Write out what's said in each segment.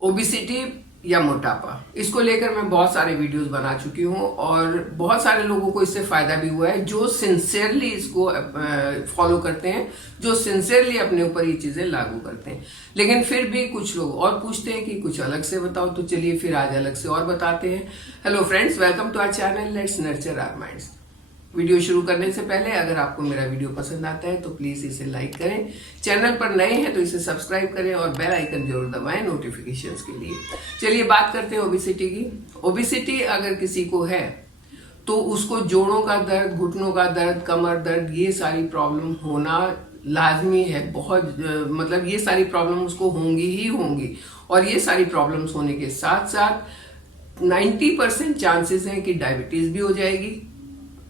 Obesity या मोटापा, इसको लेकर मैं बहुत सारे वीडियोस बना चुकी हूँ और बहुत सारे लोगों को इससे फायदा भी हुआ है जो सिंसियरली इसको फॉलो करते हैं, जो सिंसियरली अपने ऊपर ये चीजें लागू करते हैं। लेकिन फिर भी कुछ लोग और पूछते हैं कि कुछ अलग से बताओ, तो चलिए फिर आज अलग से और बताते हैं। Hello friends, welcome to our channel let's nurture our minds. Video शुरू करने से पहले अगर आपको मेरा वीडियो पसंद आता है तो प्लीज इसे लाइक करें, चैनल पर नए हैं तो इसे सब्सक्राइब करें और बेल आइकन जरूर दबाएं नोटिफिकेशंस के लिए। चलिए बात करते हैं ओबिसिटी की। ओबिसिटी अगर किसी को है तो उसको जोड़ों का दर्द, घुटनों का दर्द, कमर दर्द, ये सारी प्रॉब्लम होना लाजमी है। बहुत मतलब ये सारी प्रॉब्लम उसको होंगी ही होंगी, और ये सारी प्रॉब्लम्स होने के साथ साथ 90% चांसेस हैं कि डायबिटीज भी हो जाएगी,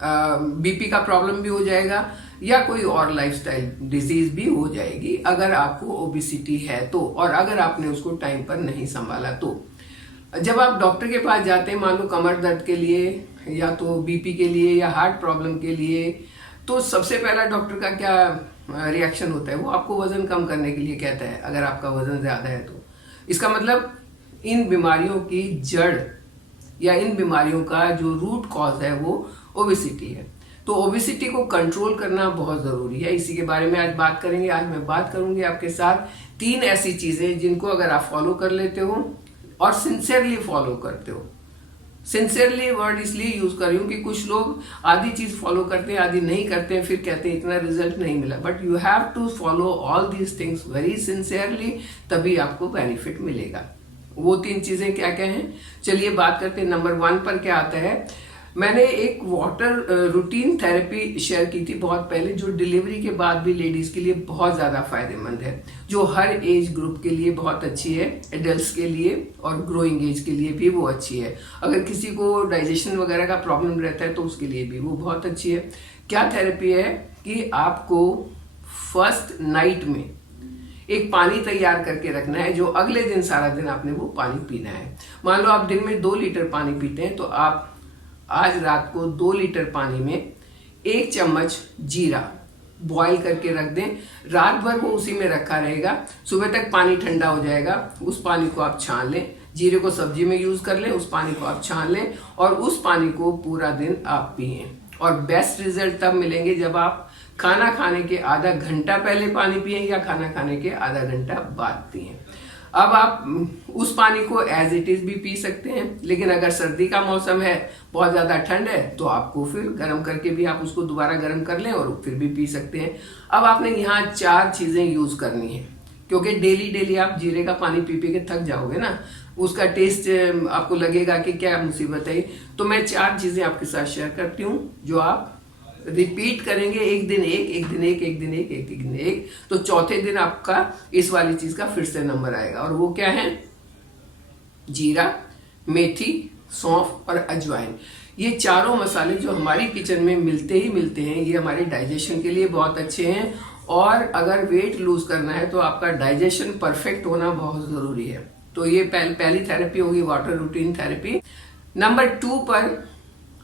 बीपी का प्रॉब्लम भी हो जाएगा, या कोई और लाइफस्टाइल डिजीज भी हो जाएगी अगर आपको ओबिसिटी है तो, और अगर आपने उसको टाइम पर नहीं संभाला तो। जब आप डॉक्टर के पास जाते हैं, मान लो कमर दर्द के लिए या तो बीपी के लिए या हार्ट प्रॉब्लम के लिए, तो सबसे पहला डॉक्टर का क्या रिएक्शन होता है? वो आपको वजन कम करने के लिए कहता है अगर आपका वजन ज्यादा है तो। इसका मतलब इन बीमारियों की जड़ या इन बीमारियों का जो रूट कॉज है वो ओबिसिटी है। तो ओबिसिटी को कंट्रोल करना बहुत जरूरी है, इसी के बारे में आज बात करेंगे। आज मैं बात करूंगी आपके साथ 3 ऐसी चीजें जिनको अगर आप फॉलो कर लेते हो और सिंसियरली फॉलो करते हो। सिंसियरली वर्ड इसलिए यूज कर रही हूँ कि कुछ लोग आधी चीज फॉलो करते हैं, आधी नहीं करते हैं, फिर कहते हैं इतना रिजल्ट नहीं मिला। But you have to follow all these things very sincerely, तभी आपको बेनिफिट मिलेगा। वो 3 चीजें क्या क्या हैं, चलिए बात करते हैं। नंबर 1 पर क्या आता है? मैंने एक वाटर रूटीन थेरेपी शेयर की थी बहुत पहले, जो डिलीवरी के बाद भी लेडीज के लिए बहुत ज्यादा फायदेमंद है, जो हर एज ग्रुप के लिए बहुत अच्छी है, एडल्ट्स के लिए और ग्रोइंग एज के लिए भी वो अच्छी है। अगर किसी को डाइजेशन वगैरह का प्रॉब्लम रहता है तो उसके लिए भी वो बहुत अच्छी है। क्या थेरेपी है कि आपको फर्स्ट नाइट में एक पानी तैयार करके रखना है, जो अगले दिन सारा दिन आपने वो पानी पीना है। मान लो आप दिन में 2 लीटर पानी पीते हैं, तो आप आज रात को 2 लीटर पानी में 1 चम्मच जीरा बॉईल करके रख दें। रात भर वो उसी में रखा रहेगा, सुबह तक पानी ठंडा हो जाएगा, उस पानी को आप छान लें। जीरे को सब्जी में यूज कर लें, उस पानी को आप छान लें और उस पानी को पूरा दिन आप पिए। और बेस्ट रिजल्ट तब मिलेंगे जब आप खाना खाने के आधा घंटा पहले पानी पिए या खाना खाने के आधा घंटा बाद पिए। अब आप उस पानी को एज इट इज भी पी सकते हैं, लेकिन अगर सर्दी का मौसम है, बहुत ज्यादा ठंड है, तो आपको फिर गर्म करके भी आप उसको दोबारा गर्म कर लें और फिर भी पी सकते हैं। अब आपने यहाँ 4 चीजें यूज करनी है, क्योंकि डेली डेली आप जीरे का पानी पी पी के थक जाओगे ना, उसका टेस्ट आपको लगेगा कि क्या मुसीबत है। तो मैं 4 चीजें आपके साथ शेयर करती हूँ जो आप रिपीट करेंगे, एक दिन एक दिन एक दिन एक, तो चौथे दिन आपका इस वाली चीज का फिर से नंबर आएगा। और वो क्या है? जीरा, मेथी, सौंफ और अजवाइन। ये चारों मसाले जो हमारी किचन में मिलते ही मिलते हैं, ये हमारे डाइजेशन के लिए बहुत अच्छे हैं। और अगर वेट लूज करना है तो आपका डाइजेशन परफेक्ट होना बहुत जरूरी है। तो ये पहली थेरेपी होगी, वाटर रूटीन थेरेपी। नंबर 2 पर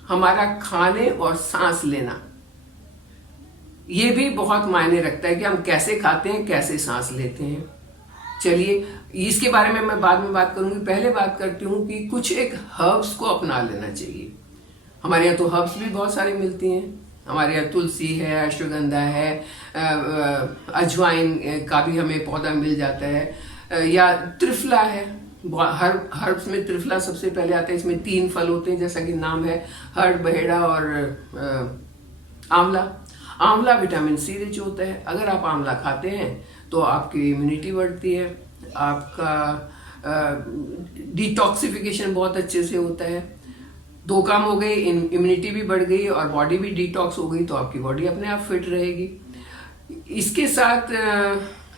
हमारा खाने और सांस लेना, ये भी बहुत मायने रखता है कि हम कैसे खाते हैं, कैसे सांस लेते हैं। चलिए इसके बारे में मैं बाद में बात करूंगी। पहले बात करती हूँ कि कुछ एक हर्ब्स को अपना लेना चाहिए। हमारे यहाँ तो हर्ब्स भी बहुत सारे मिलती हैं। हमारे यहाँ तुलसी है, अश्वगंधा है, अजवाइन का भी हमें पौधा मिल जाता है, या त्रिफला है। हर हर्ब्स में त्रिफला सबसे पहले आता है। इसमें 3 फल होते हैं, जैसा कि नाम है, हर्ड, बहेड़ा और आंवला। आंवला विटामिन सी रिच होता है। अगर आप आंवला खाते हैं तो आपकी इम्यूनिटी बढ़ती है, आपका डिटॉक्सिफिकेशन बहुत अच्छे से होता है। 2 काम हो गए, इम्यूनिटी भी बढ़ गई और बॉडी भी डिटॉक्स हो गई, तो आपकी बॉडी अपने आप फिट रहेगी। इसके साथ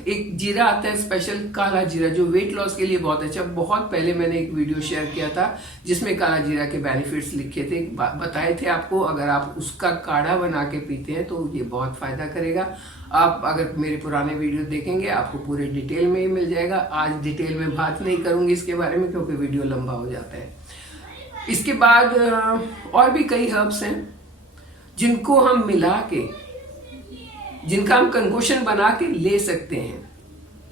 एक जीरा आता है स्पेशल, काला जीरा, जो वेट लॉस के लिए बहुत अच्छा। बहुत पहले मैंने एक वीडियो शेयर किया था जिसमें काला जीरा के बेनिफिट्स लिखे थे, बताए थे आपको। अगर आप उसका काढ़ा बना के पीते हैं तो ये बहुत फायदा करेगा। आप अगर मेरे पुराने वीडियो देखेंगे आपको पूरे डिटेल में ही मिल जाएगा। आज डिटेल में बात नहीं करूंगी इसके बारे में, क्योंकि वीडियो लंबा हो जाता है। इसके बाद और भी कई हर्ब्स हैं जिनको हम मिला के, जिनका हम कंकोशन बना के ले सकते हैं।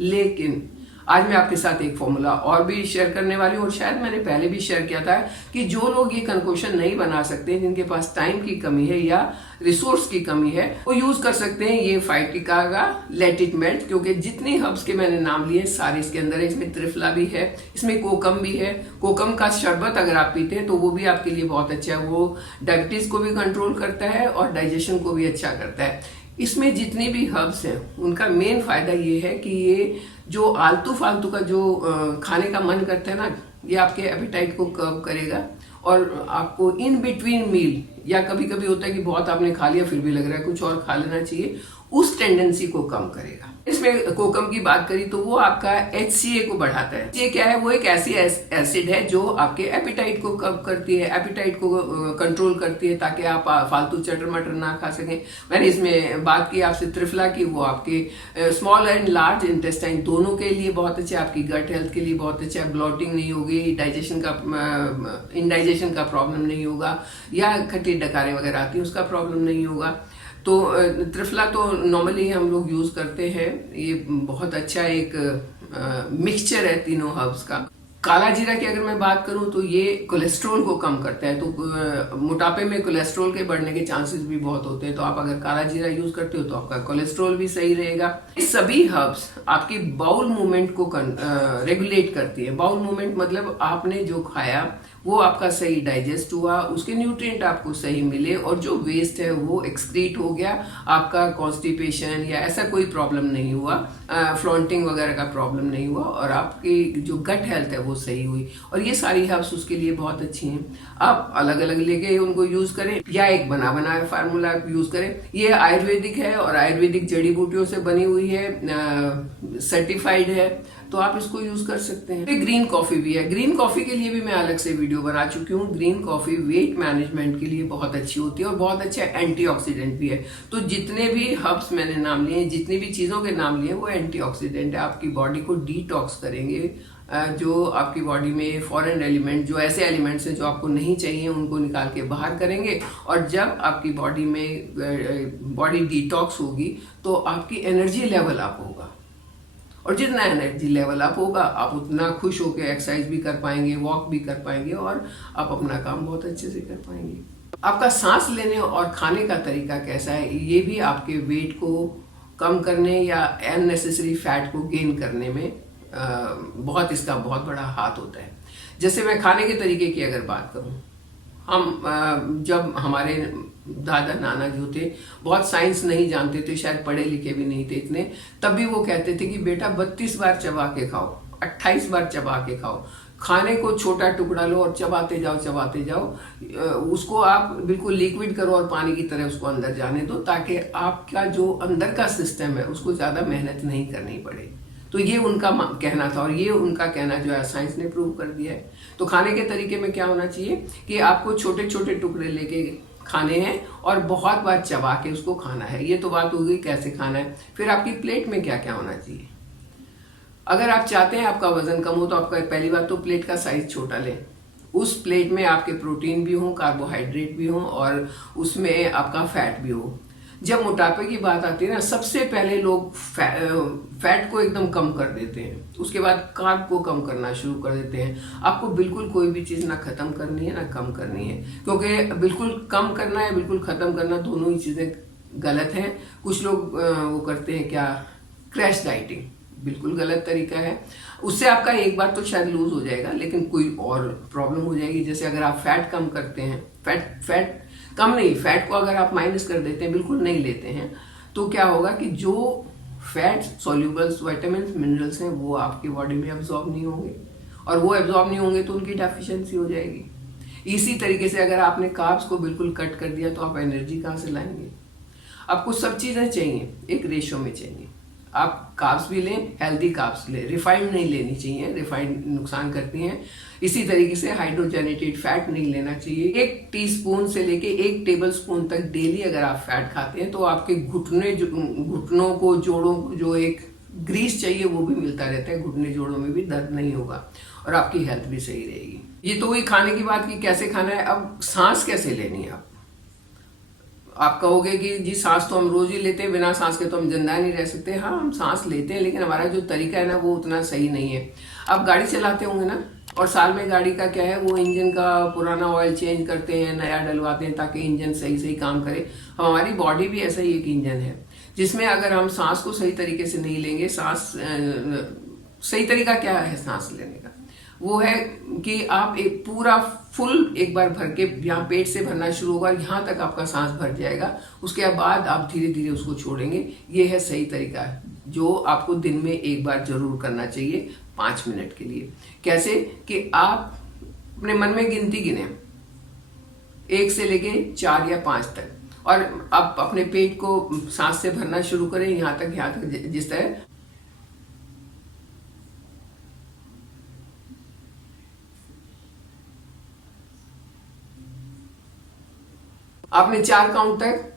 लेकिन आज मैं आपके साथ एक फॉर्मूला और भी शेयर करने वाली हूँ, और शायद मैंने पहले भी शेयर किया था कि जो लोग ये कंकोशन नहीं बना सकते, जिनके पास टाइम की कमी है या रिसोर्स की कमी है, वो यूज कर सकते हैं ये फाइटिका का लेट इट मेल्ट, क्योंकि जितने हर्ब्स के मैंने नाम लिए सारे इसके अंदर है। इसमें त्रिफला भी है, इसमें कोकम भी है। कोकम का शरबत अगर आप पीते हैं तो वो भी आपके लिए बहुत अच्छा है, वो डायबिटीज को भी कंट्रोल करता है और डाइजेशन को भी अच्छा करता है। इसमें जितनी भी हर्ब्स हैं उनका मेन फायदा ये है कि ये जो आलतू फालतू का जो खाने का मन करता है ना, ये आपके एपेटाइट को कर्व करेगा और आपको इन बिटवीन मील, या कभी कभी होता है कि बहुत आपने खा लिया फिर भी लग रहा है कुछ और खा लेना चाहिए, उस टेंडेंसी को कम करेगा। इसमें कोकम की बात करी तो वो आपका HCA को बढ़ाता है। ये क्या है? वो एक ऐसी एसिड है जो आपके एपिटाइट को कम करती है, एपिटाइट को कंट्रोल करती है, ताकि आप फालतू चटर मटर ना खा सकें। मैंने इसमें बात की आपसे त्रिफला की, वो आपके स्मॉल एंड लार्ज इंटेस्टाइन दोनों के लिए बहुत अच्छा है, आपकी गट हेल्थ के लिए बहुत अच्छा है। ब्लॉटिंग नहीं होगी, डाइजेशन का इनडाइजेशन का प्रॉब्लम नहीं होगा, या खट्टी डकारें वगैरह आती है उसका प्रॉब्लम नहीं होगा। तो त्रिफला तो नॉर्मली हम लोग यूज करते हैं, ये बहुत अच्छा एक मिक्सचर है तीनों हर्ब्स का। काला जीरा की अगर मैं बात करूं तो ये कोलेस्ट्रॉल को कम करता है, तो मोटापे में कोलेस्ट्रॉल के बढ़ने के चांसेस भी बहुत होते हैं, तो आप अगर काला जीरा यूज करते हो तो आपका कोलेस्ट्रॉल भी सही रहेगा। ये सभी हर्ब्स आपकी बाउल मूवमेंट को रेगुलेट करती है। बाउल मूवमेंट मतलब आपने जो खाया वो आपका सही डाइजेस्ट हुआ, उसके न्यूट्रिएंट आपको सही मिले, और जो वेस्ट है वो एक्सक्रीट हो गया, आपका कॉन्स्टिपेशन या ऐसा कोई प्रॉब्लम नहीं हुआ, फ्लॉन्टिंग वगैरह का प्रॉब्लम नहीं हुआ, और आपकी जो गट हेल्थ है वो सही हुई। और ये सारी हर्ब्स उसके लिए बहुत अच्छी हैं। आप अलग अलग लेके उनको यूज करें या एक बना बनाया फार्मूला यूज करें। ये आयुर्वेदिक है और आयुर्वेदिक जड़ी बूटियों से बनी हुई है, सर्टिफाइड है, तो आप इसको यूज कर सकते हैं। ग्रीन कॉफी भी है, ग्रीन कॉफी के लिए भी मैं अलग से वीडियो बना चुकी हूँ। ग्रीन कॉफी वेट मैनेजमेंट के लिए बहुत अच्छी होती है और बहुत अच्छा एंटीऑक्सीडेंट भी है। तो जितने भी हर्ब्स मैंने नाम लिए, जितनी भी चीजों के नाम लिए, वो एंटीऑक्सीडेंट है, आपकी बॉडी को डिटॉक्स करेंगे। जो आपकी बॉडी में फॉरेन एलिमेंट, जो ऐसे एलिमेंट्स हैं जो आपको नहीं चाहिए, उनको निकाल के बाहर करेंगे। और जब आपकी बॉडी में बॉडी डिटॉक्स होगी तो आपकी एनर्जी लेवल अप होगा, और जितना एनर्जी लेवल अप होगा आप उतना खुश होकर एक्सरसाइज भी कर पाएंगे, वॉक भी कर पाएंगे, और आप अपना काम बहुत अच्छे से कर पाएंगे। आपका सांस लेने और खाने का तरीका कैसा है, ये भी आपके वेट को कम करने या अननेसेसरी फैट को गेन करने में इसका बहुत बड़ा हाथ होता है। जैसे मैं खाने के तरीके की अगर बात करूं, हम जब हमारे दादा नाना जो थे बहुत साइंस नहीं जानते थे, शायद पढ़े लिखे भी नहीं थे इतने, तब भी वो कहते थे कि बेटा 32 बार चबा के खाओ, 28 बार चबा के खाओ, खाने को छोटा टुकड़ा लो और चबाते जाओ, उसको आप बिल्कुल लिक्विड करो और पानी की तरह उसको अंदर जाने दो, ताकि आपका जो अंदर का सिस्टम है उसको ज्यादा मेहनत नहीं करनी पड़े। तो ये उनका कहना था, और ये उनका कहना जो है साइंस ने प्रूव कर दिया है। तो खाने के तरीके में क्या होना चाहिए कि आपको छोटे छोटे टुकड़े लेके खाने हैं और बहुत बार चबा के उसको खाना है। ये तो बात हो गई कैसे खाना है। फिर आपकी प्लेट में क्या क्या होना चाहिए। अगर आप चाहते हैं आपका वजन कम हो तो आपका पहली बात तो प्लेट का साइज छोटा लें। उस प्लेट में आपके प्रोटीन भी हो, कार्बोहाइड्रेट भी हो, और उसमें आपका फैट भी हो। जब मोटापे की बात आती है ना, सबसे पहले लोग फैट को एकदम कम कर देते हैं, उसके बाद कार्ब को कम करना शुरू कर देते हैं। आपको बिल्कुल कोई भी चीज ना खत्म करनी है ना कम करनी है, क्योंकि बिल्कुल कम करना है बिल्कुल खत्म करना, दोनों ही चीजें गलत हैं। कुछ लोग वो करते हैं क्या, क्रैश डाइटिंग, बिल्कुल गलत तरीका है। उससे आपका एक बार तो शायद लूज हो जाएगा, लेकिन कोई और प्रॉब्लम हो जाएगी। जैसे अगर आप फैट कम करते हैं, फैट कम नहीं, फैट को अगर आप माइनस कर देते हैं, बिल्कुल नहीं लेते हैं, तो क्या होगा कि जो फैट सॉल्यूबल्स, विटामिन, मिनरल्स हैं वो आपकी बॉडी में एब्जॉर्ब नहीं होंगे, और वो एब्जॉर्ब नहीं होंगे तो उनकी डेफिशिएंसी हो जाएगी। इसी तरीके से अगर आपने कार्ब्स को बिल्कुल कट कर दिया तो आप एनर्जी कहाँ से लाएंगे। आपको सब चीजें चाहिए, एक रेशो में चाहिए। आप कार्ब्स भी लें, हेल्दी कार्ब्स लें, रिफाइंड नहीं लेनी चाहिए, रिफाइंड नुकसान करती हैं। इसी तरीके से हाइड्रोजनेटेड फैट नहीं लेना चाहिए। 1 टीस्पून से लेके 1 टेबलस्पून तक डेली अगर आप फैट खाते हैं तो आपके घुटनों को, जोड़ों को जो एक ग्रीस चाहिए वो भी मिलता रहता है, घुटने जोड़ों में भी दर्द नहीं होगा, और आपकी हेल्थ भी सही रहेगी। ये तो वही खाने की बात की कैसे खाना है। अब सांस कैसे लेनी है। आप कहोगे कि जी सांस तो हम रोज ही लेते हैं, बिना सांस के तो हम जिंदा नहीं रह सकते। हाँ, हम सांस लेते हैं, लेकिन हमारा जो तरीका है ना वो उतना सही नहीं है। आप गाड़ी चलाते होंगे ना, और साल में गाड़ी का क्या है, वो इंजन का पुराना ऑयल चेंज करते हैं, नया डलवाते हैं ताकि इंजन सही सही काम करे। हमारी बॉडी भी ऐसा ही एक इंजन है, जिसमें अगर हम सांस को सही तरीके से नहीं लेंगे, सही तरीका क्या है सांस लेने का, वो है कि आप एक पूरा फुल एक बार भर के, यहाँ पेट से भरना शुरू होगा, यहाँ तक आपका सांस भर जाएगा, उसके बाद आप धीरे धीरे उसको छोड़ेंगे। ये है सही तरीका जो आपको दिन में एक बार जरूर करना चाहिए 5 मिनट के लिए। कैसे कि आप अपने मन में गिनती गिने 1 से लेके 4 या 5 तक, और आप अपने पेट को सांस से भरना शुरू करें यहाँ तक जिस तरह आपने 4 काउंट तक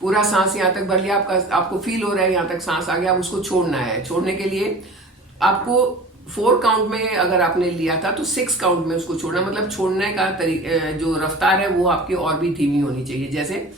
पूरा सांस यहाँ तक भर लिया, आपको फील हो रहा है यहाँ तक सांस आ गया, अब उसको छोड़ना है। छोड़ने के लिए आपको 4 काउंट में अगर आपने लिया था तो 6 काउंट में उसको छोड़ना, मतलब छोड़ने का जो रफ्तार है वो आपकी और भी धीमी होनी चाहिए। जैसे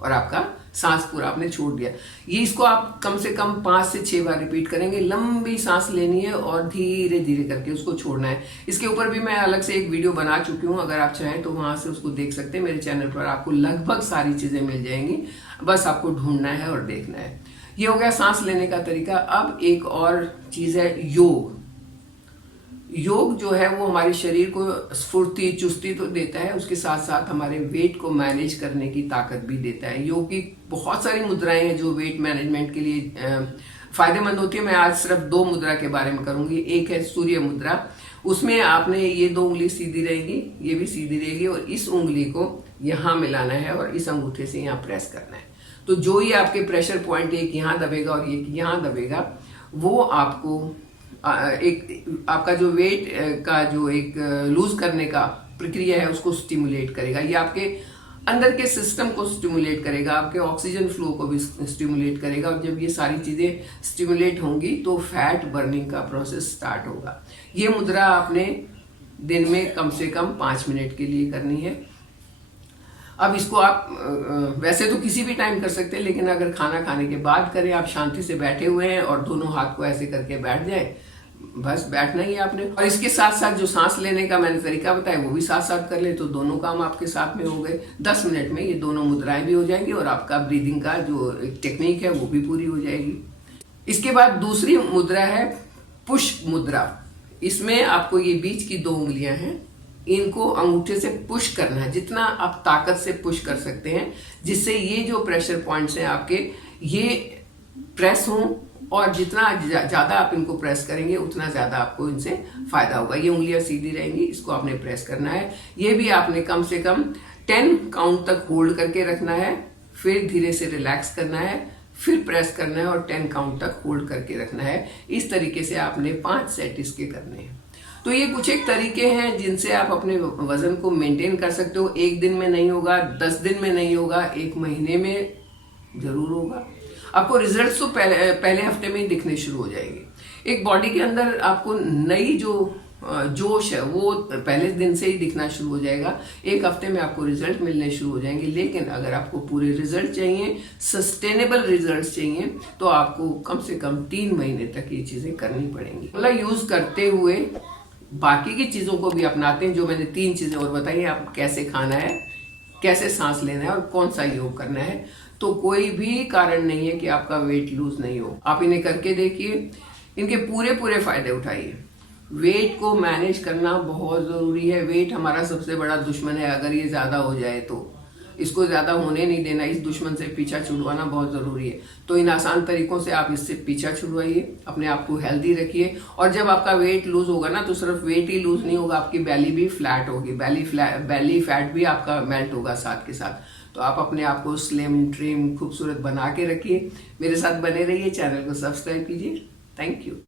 और आपका सांस पूरा आपने छोड़ दिया। ये इसको आप कम से कम 5 से 6 बार रिपीट करेंगे। लंबी सांस लेनी है और धीरे धीरे करके उसको छोड़ना है। इसके ऊपर भी मैं अलग से एक वीडियो बना चुकी हूँ, अगर आप चाहें तो वहां से उसको देख सकते हैं। मेरे चैनल पर आपको लगभग सारी चीजें मिल जाएंगी, बस आपको ढूंढना है और देखना है। ये हो गया सांस लेने का तरीका। अब एक और चीज है योग। योग जो है वो हमारे शरीर को स्फूर्ति चुस्ती तो देता है, उसके साथ साथ हमारे वेट को मैनेज करने की ताकत भी देता है। योग की बहुत सारी मुद्राएं हैं जो वेट मैनेजमेंट के लिए फायदेमंद होती है। मैं आज सिर्फ 2 मुद्रा के बारे में करूंगी। एक है सूर्य मुद्रा, उसमें आपने ये 2 उंगली सीधी रहेगी, ये भी सीधी रहेगी, और इस उंगली को यहाँ मिलाना है और इस अंगूठे से यहाँ प्रेस करना है। तो जो ये आपके प्रेशर पॉइंट, एक यहाँ दबेगा और एक यहाँ दबेगा, वो आपको एक आपका जो वेट का जो एक लूज करने का प्रक्रिया है उसको स्टिमुलेट करेगा। ये आपके अंदर के सिस्टम को स्टिमुलेट करेगा, आपके ऑक्सीजन फ्लो को भी स्टिमुलेट करेगा, और जब ये सारी चीजें स्टिमुलेट होंगी तो फैट बर्निंग का प्रोसेस स्टार्ट होगा। ये मुद्रा आपने दिन में कम से कम 5 मिनट के लिए करनी है। अब इसको आप वैसे तो किसी भी टाइम कर सकते हैं, लेकिन अगर खाना खाने के बाद करें, आप शांति से बैठे हुए हैं और दोनों हाथ को ऐसे करके बैठ जाए, बस बैठना ही है आपने। और इसके साथ साथ जो सांस लेने का मैंने तरीका बताया वो भी साथ साथ कर ले, तो दोनों काम आपके साथ में हो गए। 10 मिनट में ये दोनों मुद्राएं भी हो जाएंगी और आपका ब्रीदिंग का जो एक टेक्निक है वो भी पूरी हो जाएगी। इसके बाद दूसरी मुद्रा है पुश मुद्रा। इसमें आपको ये बीच की 2 उंगलियां हैं, इनको अंगूठे से पुश करना है, जितना आप ताकत से पुश कर सकते हैं, जिससे ये जो प्रेशर पॉइंट्स हैं आपके ये प्रेस हों, और जितना ज्यादा आप इनको प्रेस करेंगे उतना ज्यादा आपको इनसे फायदा होगा। ये उंगलियां सीधी रहेंगी, इसको आपने प्रेस करना है। ये भी आपने कम से कम 10 काउंट तक होल्ड करके रखना है, फिर धीरे से रिलैक्स करना है, फिर प्रेस करना है और 10 काउंट तक होल्ड करके रखना है। इस तरीके से आपने 5 सेट इसके करने हैं। तो ये कुछ एक तरीके हैं जिनसे आप अपने वजन को मेंटेन कर सकते हो। 1 दिन में नहीं होगा, 10 दिन में नहीं होगा, 1 महीने में जरूर होगा। आपको रिजल्ट्स तो पहले हफ्ते में ही दिखने शुरू हो जाएंगे। एक बॉडी के अंदर आपको नई जो जोश है वो पहले दिन से ही दिखना शुरू हो जाएगा। 1 हफ्ते में आपको रिजल्ट मिलने शुरू हो जाएंगे। लेकिन अगर आपको पूरे रिजल्ट चाहिए, सस्टेनेबल रिजल्ट चाहिए, तो आपको कम से कम 3 महीने तक ये चीजें करनी पड़ेंगी। मतलब यूज करते हुए बाकी की चीजों को भी अपनाते हैं, जो मैंने 3 चीजें और बताई, आप कैसे खाना है, कैसे सांस लेना है और कौन सा योग करना है, तो कोई भी कारण नहीं है कि आपका वेट लूज नहीं हो। आप इन्हें करके देखिए, इनके पूरे पूरे फायदे उठाइए। वेट को मैनेज करना बहुत जरूरी है। वेट हमारा सबसे बड़ा दुश्मन है। अगर ये ज्यादा हो जाए तो इसको ज्यादा होने नहीं देना, इस दुश्मन से पीछा छुड़वाना बहुत जरूरी है। तो इन आसान तरीकों से आप इससे पीछा छुड़वाइए, अपने आप को हेल्दी रखिए। और जब आपका वेट लूज होगा ना, तो सिर्फ वेट ही लूज नहीं होगा, आपकी बैली भी फ्लैट होगी, बैली फैट भी आपका मेल्ट होगा साथ के साथ। तो आप अपने आप को स्लिम ट्रिम खूबसूरत बना के रखिए। मेरे साथ बने रहिए, चैनल को सब्सक्राइब कीजिए। Thank you.